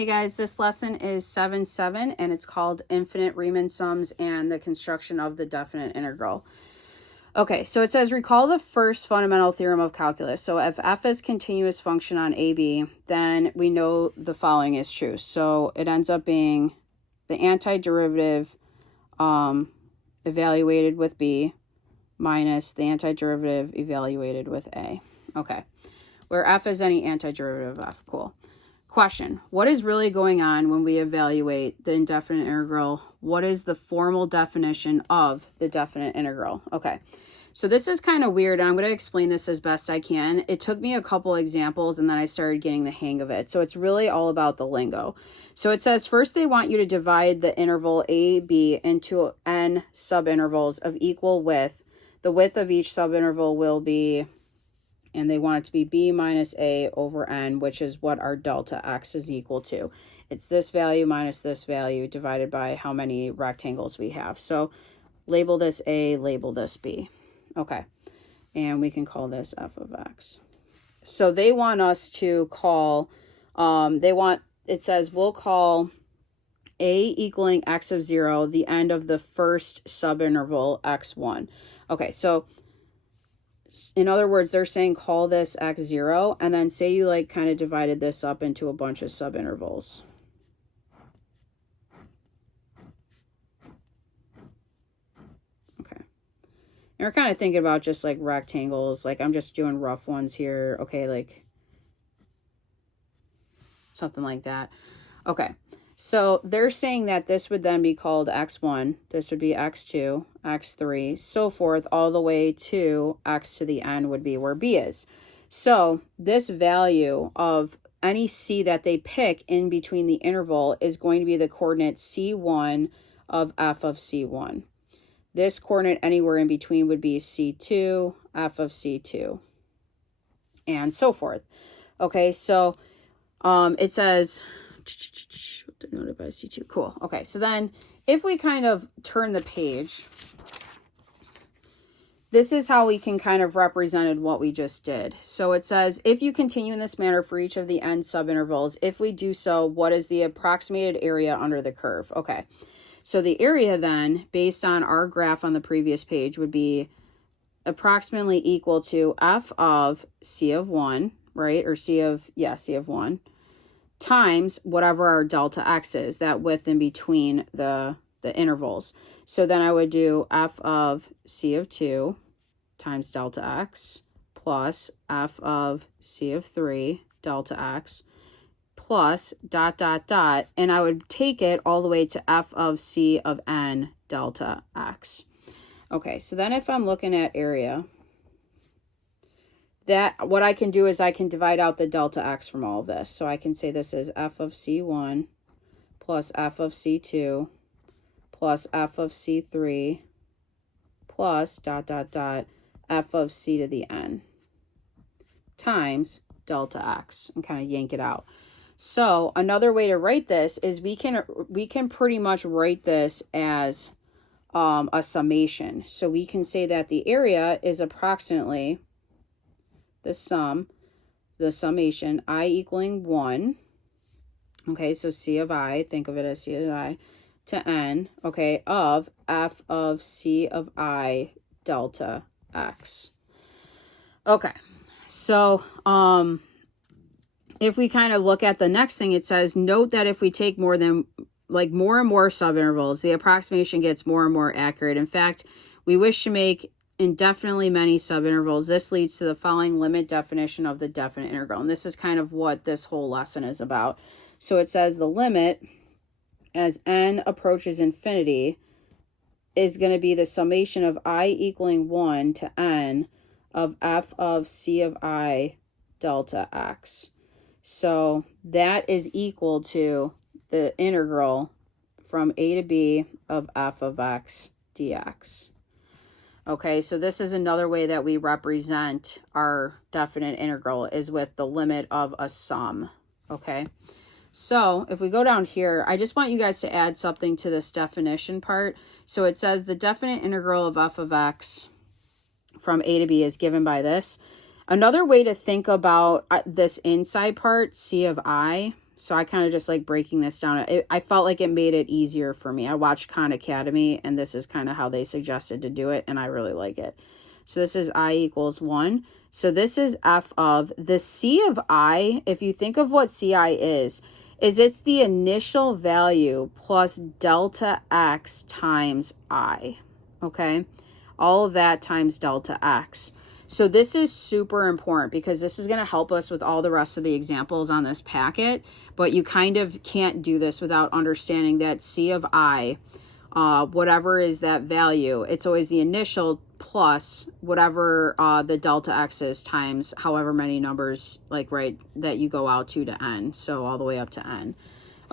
Hey guys, this lesson is 7-7 and it's called Infinite Riemann Sums and the Construction of the Definite Integral. Okay, so it says recall the first fundamental theorem of calculus. So if f is continuous function on AB, then we know the following is true. So it ends up being the antiderivative evaluated with B minus the antiderivative evaluated with A. Okay, where f is any antiderivative of f. Cool. Question, what is really going on when we evaluate the indefinite integral? What is the formal definition of the definite integral? Okay, so this is kind of weird. I'm going to explain this as best I can. It took me a couple examples and then I started getting the hang of it. So it's really all about the lingo. So it says first they want you to divide the interval AB into n subintervals of equal width. The width of each subinterval will be, and they want it to be b minus a over n, which is what our delta x is equal to. It's this value minus this value divided by how many rectangles we have. So label this a, label this b. Okay, and we can call this f of x. So they want us to call, it says we'll call a equaling x of 0 the end of the first subinterval x1. Okay, so in other words, they're saying call this x0, and then say you like kind of divided this up into a bunch of subintervals. Okay. And we're kind of thinking about just like rectangles. Like I'm just doing rough ones here. Okay, like something like that. Okay. So they're saying that this would then be called x1, this would be x2, x3, so forth, all the way to x to the n would be where b is. So this value of any c that they pick in between the interval is going to be the coordinate c1 of f of c1. This coordinate anywhere in between would be c2, f of c2, and so forth. Okay, so it says denoted by C2. Cool. Okay, so then if we kind of turn the page, this is how we can kind of represented what we just did. So it says, if you continue in this manner for each of the n subintervals, if we do so, what is the approximated area under the curve? Okay, so the area then, based on our graph on the previous page, would be approximately equal to f of c of 1, right? Or c of 1, times whatever our delta x is, that width in between the intervals. So then I would do f of c of 2 times delta x plus f of c of 3 delta x plus ... and I would take it all the way to f of c of n delta x. Okay, so then if I'm looking at area, that what I can do is I can divide out the delta x from all of this. So I can say this is f of c1 plus f of c2 plus f of c3 plus ... f of c to the n times delta x, and kind of yank it out. So another way to write this is we can pretty much write this as a summation. So we can say that the area is approximately the summation, I equaling 1, okay, so c of I, think of it as c of I, to n, okay, of f of c of I delta x. Okay, so if we kind of look at the next thing, it says, note that if we take more and more subintervals, the approximation gets more and more accurate. In fact, we wish to make indefinitely many subintervals. This leads to the following limit definition of the definite integral. And this is kind of what this whole lesson is about. So it says the limit as n approaches infinity is going to be the summation of I equaling 1 to n of f of c of I delta x. So that is equal to the integral from a to b of f of x dx. Okay, so this is another way that we represent our definite integral is with the limit of a sum. Okay, so if we go down here, I just want you guys to add something to this definition part. So it says the definite integral of f of x from a to b is given by this. Another way to think about this inside part, C of I, so I kind of just like breaking this down. I felt like it made it easier for me. I watched Khan Academy, and this is kind of how they suggested to do it, and I really like it. So this is I equals 1. So this is f of the C of I. If you think of what CI is it's the initial value plus delta x times I, okay? All of that times delta x. So this is super important because this is going to help us with all the rest of the examples on this packet, but you kind of can't do this without understanding that C of I, whatever is that value, it's always the initial plus whatever the delta x is times however many numbers, like, right, that you go out to n, so all the way up to n.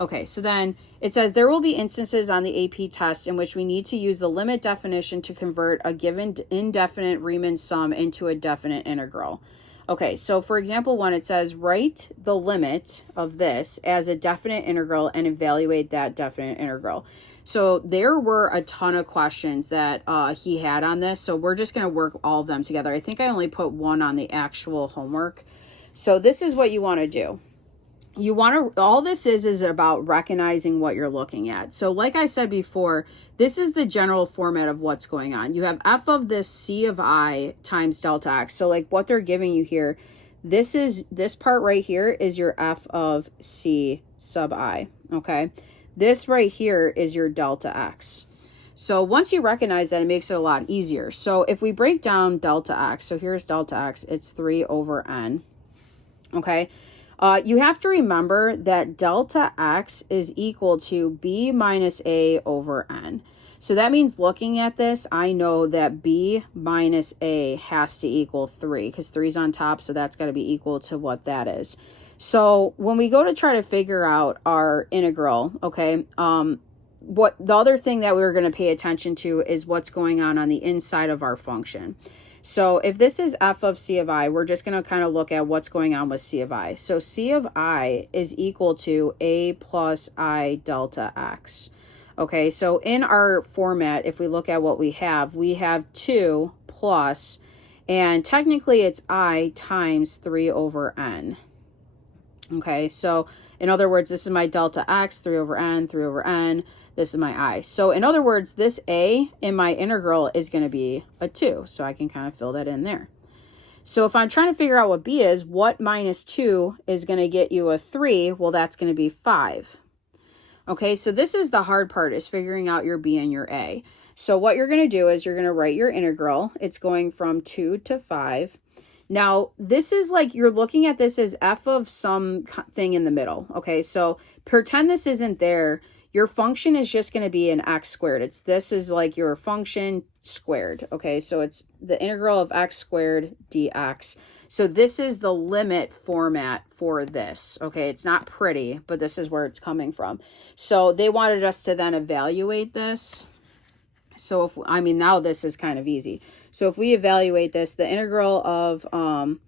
Okay, so then it says there will be instances on the AP test in which we need to use the limit definition to convert a given indefinite Riemann sum into a definite integral. Okay, so for example 1, it says write the limit of this as a definite integral and evaluate that definite integral. So there were a ton of questions that he had on this, so we're just going to work all of them together. I think I only put one on the actual homework. So this is what you want to do. You want to, all this is about recognizing what you're looking at. So like I said before, this is the general format of what's going on. You have f of this C of I times delta x. So like what they're giving you here, this part right here is your f of C sub I, okay? This right here is your delta x. So once you recognize that, it makes it a lot easier. So if we break down delta x, so here's delta x, it's 3 over n, okay? You have to remember that delta x is equal to b minus a over n. So that means looking at this, I know that b minus a has to equal 3 because 3 is on top, so that's got to be equal to what that is. So when we go to try to figure out our integral, okay, what the other thing that we're going to pay attention to is what's going on the inside of our function. So if this is f of C of I, we're just going to kind of look at what's going on with C of I. So C of I is equal to a plus I delta x. Okay, so in our format, if we look at what we have 2 plus, and technically it's I times 3 over n. Okay, so in other words, this is my delta x, 3 over n, this is my I. So in other words, this a in my integral is going to be a 2, so I can kind of fill that in there. So if I'm trying to figure out what b is, what minus 2 is going to get you a 3? Well, that's going to be 5. Okay, so this is the hard part, is figuring out your b and your a. So what you're going to do is you're going to write your integral. It's going from 2 to 5. Now, this is like, you're looking at this as f of some thing in the middle, okay? So pretend this isn't there. Your function is just going to be an x squared. This is like your function squared, okay? So it's the integral of x squared dx. So this is the limit format for this, okay? It's not pretty, but this is where it's coming from. So they wanted us to then evaluate this. So if, I mean, now this is kind of easy. So if we evaluate this, the integral of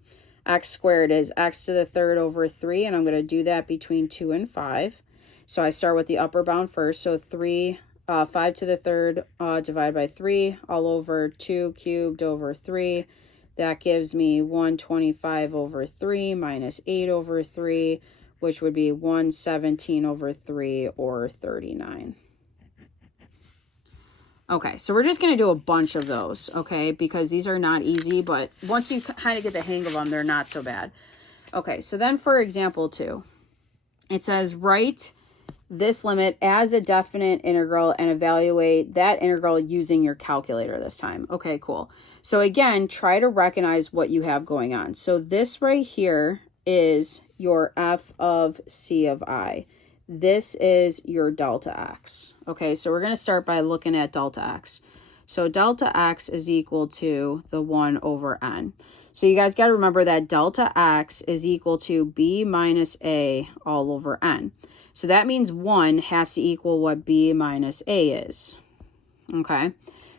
x squared is x to the third over 3, and I'm going to do that between 2 and 5. So I start with the upper bound first. So 5 to the third divided by 3 all over 2 cubed over 3. That gives me 125 over 3 minus 8 over 3, which would be 117 over 3, or 39. Okay, so we're just going to do a bunch of those, okay, because these are not easy, but once you kind of get the hang of them, they're not so bad. Okay, so then for example 2, it says write this limit as a definite integral and evaluate that integral using your calculator this time. Okay, cool. So again, try to recognize what you have going on. So this right here is your f of C of I. This is your delta x. Okay, so we're going to start by looking at delta x. So delta x is equal to the 1 over n. So you guys got to remember that delta x is equal to b minus a all over n. So that means 1 has to equal what b minus a is. Okay,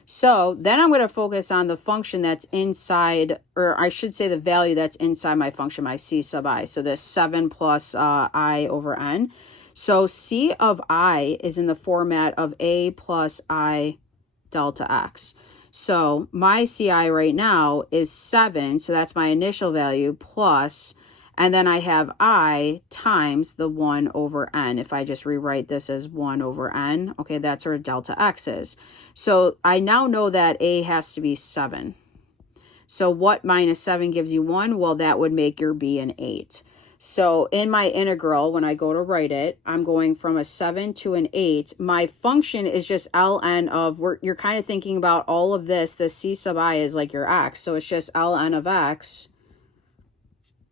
so then I'm going to focus on the function that's inside, or I should say the value that's inside my function, my c sub I. So this 7 plus I over n. So C of I is in the format of a plus I delta x. So my CI right now is 7. So that's my initial value plus, and then I have I times the 1 over n. If I just rewrite this as 1 over n, okay, that's where delta x is. So I now know that A has to be 7. So what minus 7 gives you 1? Well, that would make your B an 8. So in my integral, when I go to write it, I'm going from a 7 to an 8. My function is just ln of, you're kind of thinking about all of this. The c sub I is like your x. So it's just ln of x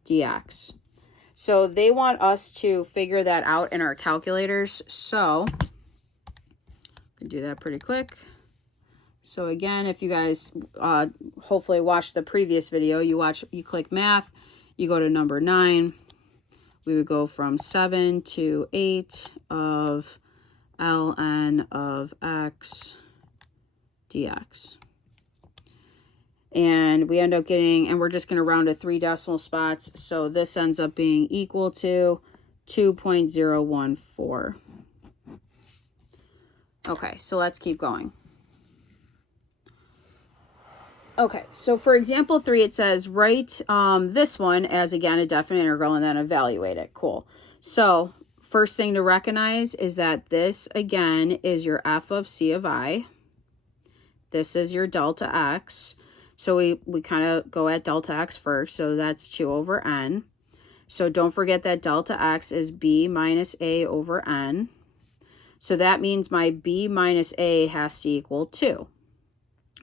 dx. So they want us to figure that out in our calculators. So I can do that pretty quick. So again, if you guys hopefully watched the previous video, you click math, you go to number 9. We would go from 7 to 8 of ln of x dx. And we end up getting, and we're just going to round to 3 decimal spots. So this ends up being equal to 2.014. Okay, so let's keep going. Okay, so for example 3, it says write this one as, again, a definite integral and then evaluate it. Cool. So first thing to recognize is that this, again, is your f of c of I. This is your delta x. So we kind of go at delta x first. So that's 2 over n. So don't forget that delta x is b minus a over n. So that means my b minus a has to equal 2.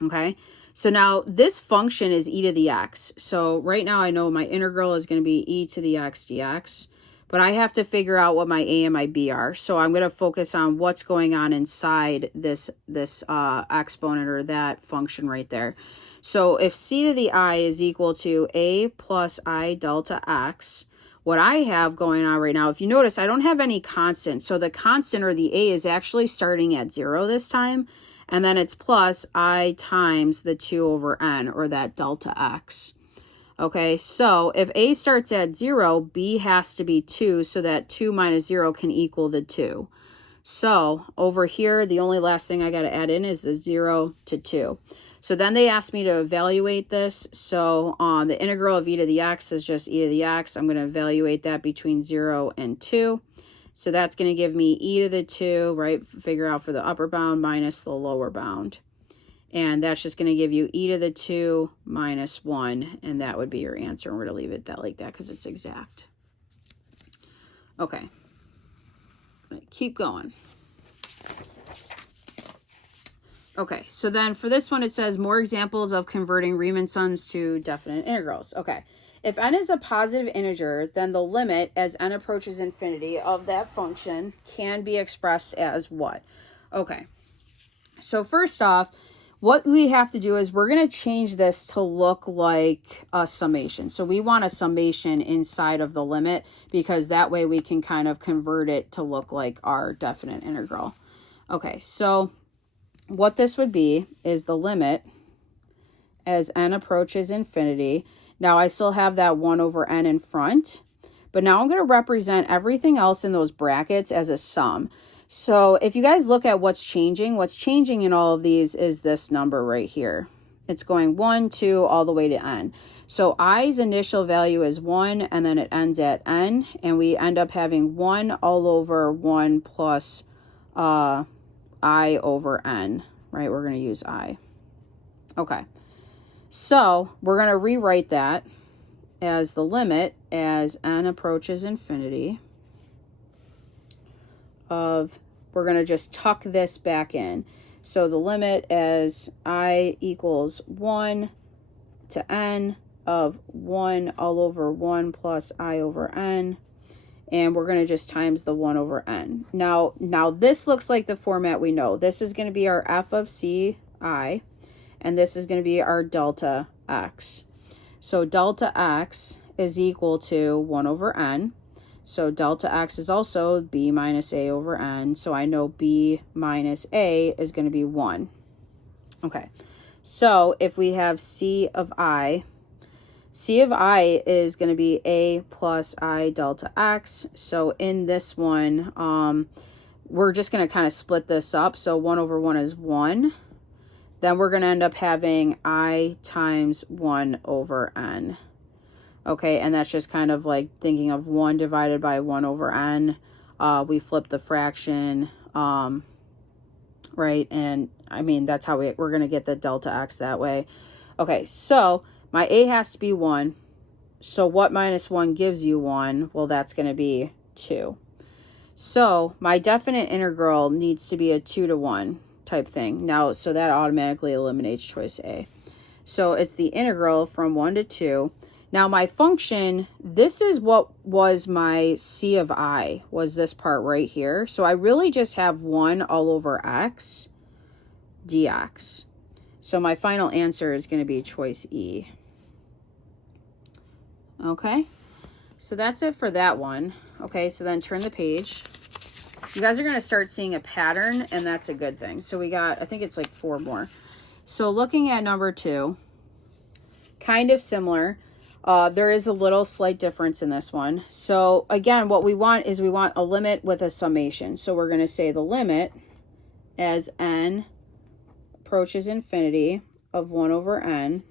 Okay. So now this function is e to the x. So right now I know my integral is going to be e to the x dx, but I have to figure out what my a and my b are. So I'm going to focus on what's going on inside this exponent or that function right there. So if c to the I is equal to a plus I delta x, what I have going on right now, if you notice, I don't have any constant. So the constant or the a is actually starting at 0 this time. And then it's plus I times the 2 over n, or that delta x. Okay, so if a starts at 0, b has to be 2, so that 2 minus 0 can equal the 2. So over here, the only last thing I got to add in is the 0 to 2. So then they asked me to evaluate this. So the integral of e to the x is just e to the x. I'm going to evaluate that between 0 and 2. So that's going to give me e to the 2, right? Figure out for the upper bound minus the lower bound. And that's just going to give you e to the 2 minus 1. And that would be your answer. And we're going to leave it like that because it's exact. Okay. Keep going. Okay, so then for this one, it says more examples of converting Riemann sums to definite integrals. Okay. If n is a positive integer, then the limit as n approaches infinity of that function can be expressed as what? Okay, so first off, what we have to do is we're going to change this to look like a summation. So we want a summation inside of the limit because that way we can kind of convert it to look like our definite integral. Okay, so what this would be is the limit as n approaches infinity. Now I still have that 1 over n in front, but now I'm going to represent everything else in those brackets as a sum. So if you guys look at what's changing in all of these is this number right here. It's going 1, 2, all the way to n. So i's initial value is 1, and then it ends at n, and we end up having 1 all over 1 plus I over n, right? We're going to use I. Okay. So we're going to rewrite that as the limit as n approaches infinity of, we're going to just tuck this back in. So the limit as I equals 1 to n of 1 all over 1 plus I over n. And we're going to just times the 1 over n. Now this looks like the format we know. This is going to be our f of c I. And this is going to be our delta x. So delta x is equal to 1 over n. So delta x is also b minus a over n. So I know b minus a is going to be 1. Okay. So if we have c of I is going to be a plus I delta x. So in this one, we're just going to kind of split this up. So 1 over 1 is 1. then we're going to end up having I times 1 over n. Okay, and that's just kind of like thinking of 1 divided by 1 over n. We flip the fraction, right? And I mean, that's how we're going to get the delta x that way. Okay, so my a has to be 1. So what minus 1 gives you 1? Well, that's going to be 2. So my definite integral needs to be a 2 to 1 type thing. Now, so that automatically eliminates choice A. So it's the integral from 1 to 2. Now my function, this is what was my c of I, was this part right here. So I really just have 1 all over x dx. So my final answer is going to be choice E. Okay, so that's it for that one. Okay, so then turn the page. You guys are going to start seeing a pattern, and that's a good thing. So we got, I think it's like 4 more. So looking at number 2, kind of similar. There is a little slight difference in this one. So again, what we want is we want a limit with a summation. So we're going to say the limit as n approaches infinity of 1 over n.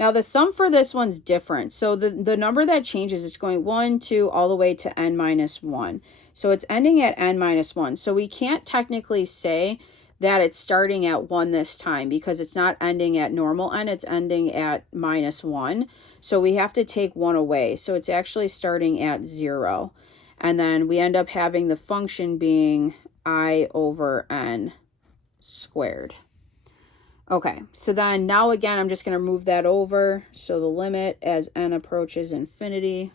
Now the sum for this one's different. So the number that changes, it's going 1, 2, all the way to n minus 1. So it's ending at n minus 1. So we can't technically say that it's starting at 1 this time because it's not ending at normal n, it's ending at minus 1. So we have to take 1 away. So it's actually starting at 0. And then we end up having the function being I over n squared. Okay, so then now again, I'm just going to move that over. So the limit as n approaches infinity.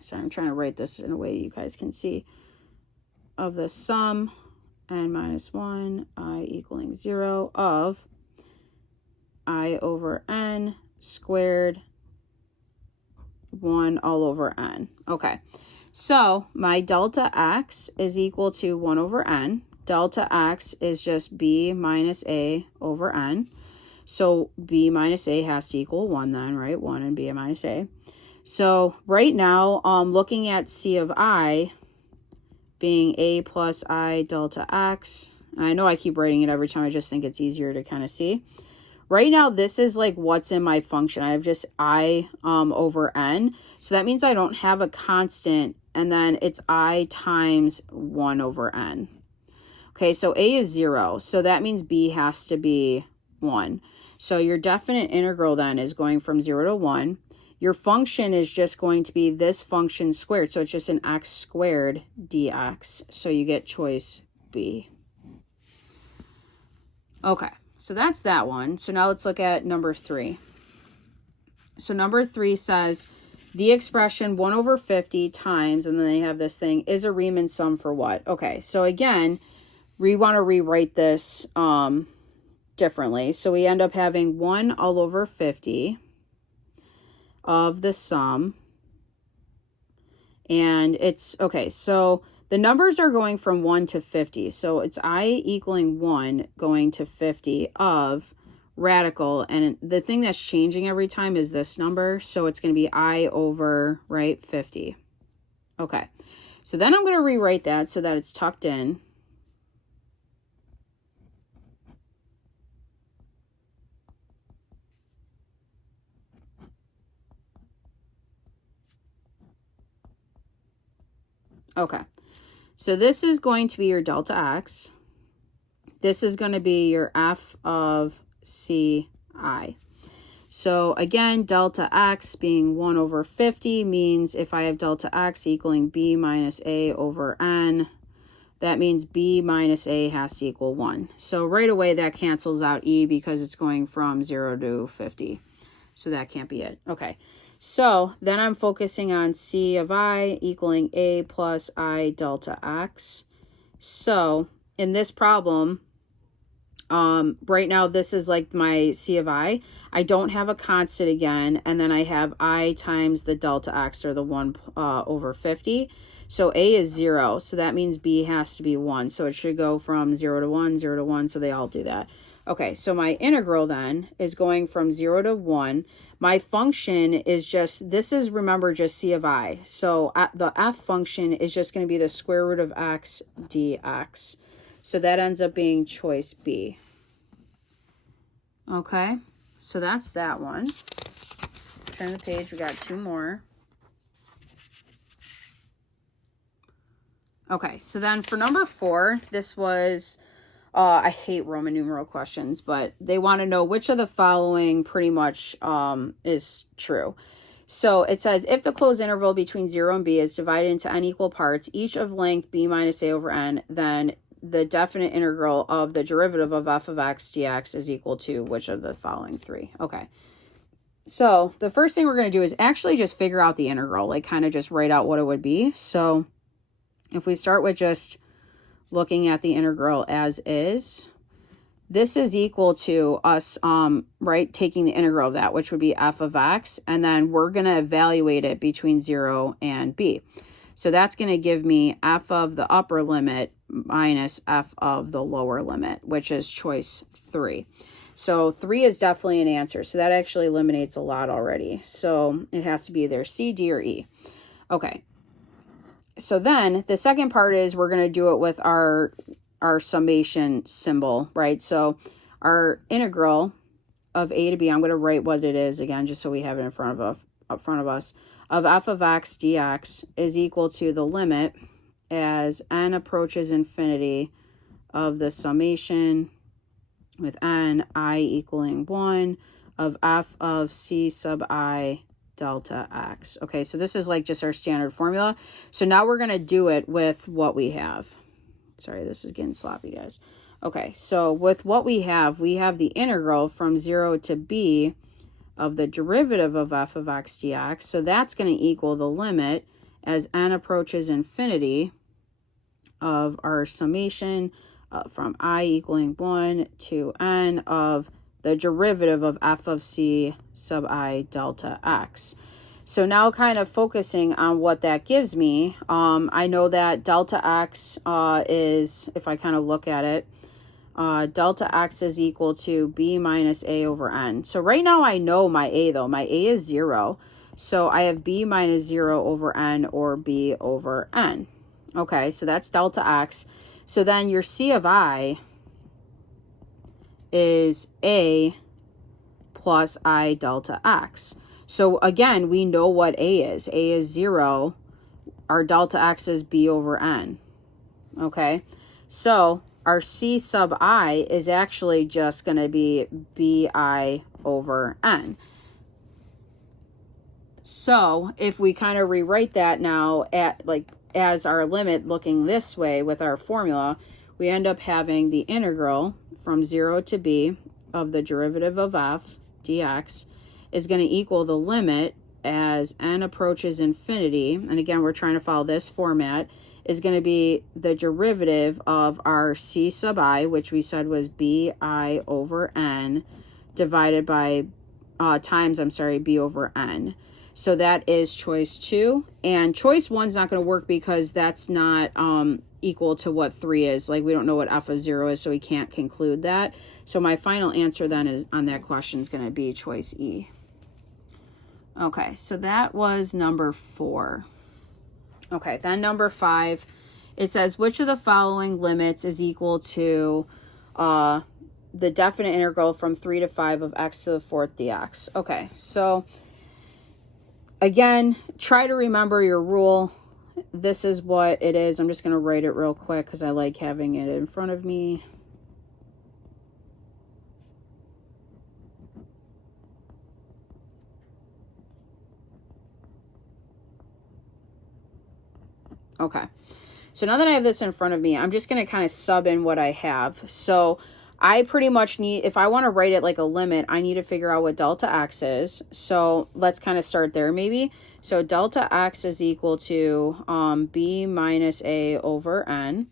So I'm trying to write this in a way you guys can see, of the sum n minus 1, I equaling 0 of I over n squared 1 all over n. Okay, so my delta x is equal to 1 over n. Delta x is just b minus a over n. So b minus a has to equal 1 then, right? 1 and b minus a. So right now, looking at c of I being a plus I delta x. And I know I keep writing it every time. I just think it's easier to kind of see. Right now, this is like what's in my function. I have just I over n. So that means I don't have a constant. And then it's I times 1 over n. Okay, so a is 0. So that means b has to be 1. So your definite integral then is going from 0 to 1. Your function is just going to be this function squared. So it's just an x squared dx. So you get choice B. Okay, so that's that one. So now let's look at number 3. So number 3 says the expression 1 over 50 times, and then they have this thing, is a Riemann sum for what? Okay, so again, we want to rewrite this differently. So we end up having 1 all over 50 of the sum. And it's, okay, so the numbers are going from 1 to 50. So it's I equaling 1 going to 50 of radical. And the thing that's changing every time is this number. So it's going to be I over, right, 50. Okay, so then I'm going to rewrite that so that it's tucked in. Okay, so this is going to be your delta x. This is going to be your f of ci. So again, delta x being 1 over 50 means if I have delta x equaling b minus a over n, that means b minus a has to equal 1. So right away that cancels out e because it's going from 0 to 50. So that can't be it. Okay. So then I'm focusing on c of I equaling a plus I delta x. So in this problem, right now this is like my c of I. I don't have a constant again, and then I have I times the delta x, or the 1 over 50. So a is 0, so that means b has to be 1. So it should go from 0 to 1, 0 to 1, so they all do that. Okay, so my integral then is going from 0 to 1. My function is just, this is, remember, just c of I. So the f function is just going to be the square root of x dx. So that ends up being choice B. Okay, so that's that one. Turn the page, we got 2 more. Okay, so then for number 4, this was, I hate Roman numeral questions, but they want to know which of the following pretty much is true. So it says, if the closed interval between 0 and b is divided into n equal parts, each of length b minus a over n, then the definite integral of the derivative of f of x dx is equal to which of the following 3? Okay. So the first thing we're going to do is actually just figure out the integral, like kind of just write out what it would be. So if we start with just looking at the integral as is, this is equal to us, right, taking the integral of that, which would be f of x, and then we're going to evaluate it between 0 and b. So that's going to give me f of the upper limit minus f of the lower limit, which is choice 3. So 3 is definitely an answer. So that actually eliminates a lot already. So it has to be either C, D, or E. Okay. So then the second part is we're going to do it with our summation symbol, right? So our integral of a to b, I'm going to write what it is again, just so we have it in front of us, of f of x dx is equal to the limit as n approaches infinity of the summation with n, I equaling 1, of f of c sub I delta x. Okay, so this is like just our standard formula. So now we're going to do it with what we have. Sorry, this is getting sloppy, guys. Okay, so with what we have the integral from 0 to b of the derivative of f of x dx. So that's going to equal the limit as n approaches infinity of our summation from I equaling 1 to n of the derivative of f of c sub I delta x. So now kind of focusing on what that gives me, I know that delta x is, if I kind of look at it, delta x is equal to b minus a over n. So right now I know my a though. My a is 0. So I have b minus 0 over n or b over n. Okay, so that's delta x. So then your c of I is a plus I delta x. So again, we know what a is. A is 0. Our delta x is b over n. Okay, so our c sub I is actually just going to be bi over n. So if we kind of rewrite that now as our limit looking this way with our formula, we end up having the integral from 0 to b of the derivative of f dx is going to equal the limit as n approaches infinity. And again, we're trying to follow this format, is going to be the derivative of our c sub I, which we said was bi over n, divided by times b over n. So that is choice 2. And choice 1's not going to work because that's not equal to what 3 is. Like, we don't know what f of 0 is, so we can't conclude that. So my final answer then is on that question is going to be choice E. Okay, so that was number 4. Okay, then number 5, it says, which of the following limits is equal to the definite integral from 3 to 5 of x to the 4th dx? Okay, so again, try to remember your rule. This is what it is. I'm just going to write it real quick because I like having it in front of me. Okay, so now that I have this in front of me, I'm just going to kind of sub in what I have. So I pretty much need, if I want to write it like a limit, I need to figure out what delta x is. So let's kind of start there maybe. So delta x is equal to b minus a over n.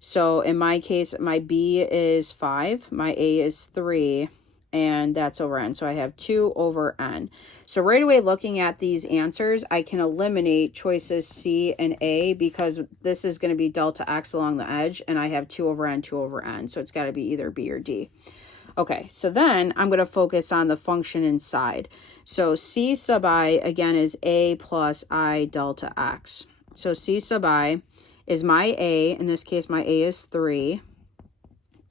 So in my case, my b is 5, my a is 3, and that's over n. So I have 2 over n. So right away, looking at these answers, I can eliminate choices C and A because this is going to be delta x along the edge, and I have 2 over n, 2 over n. So it's got to be either B or D. Okay, so then I'm going to focus on the function inside. So C sub I, again, is A plus I delta x. So C sub I is my A. In this case, my A is 3.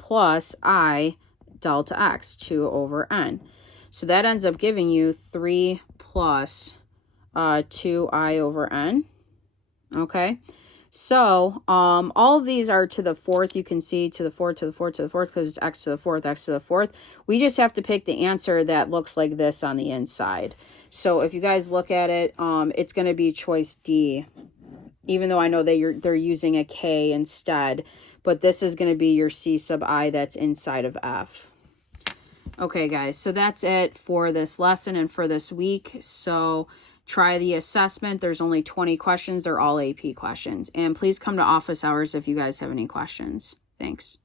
plus I delta x, 2 over n. So that ends up giving you 3 plus 2I over n. Okay. So all of these are to the fourth. You can see to the fourth, to the fourth, to the fourth, because it's x to the fourth, x to the fourth. We just have to pick the answer that looks like this on the inside. So if you guys look at it, it's going to be choice D, even though I know that they're using a K instead. But this is going to be your C sub I that's inside of F. Okay, guys, so that's it for this lesson and for this week. So try the assessment. There's only 20 questions. They're all AP questions. And please come to office hours if you guys have any questions. Thanks.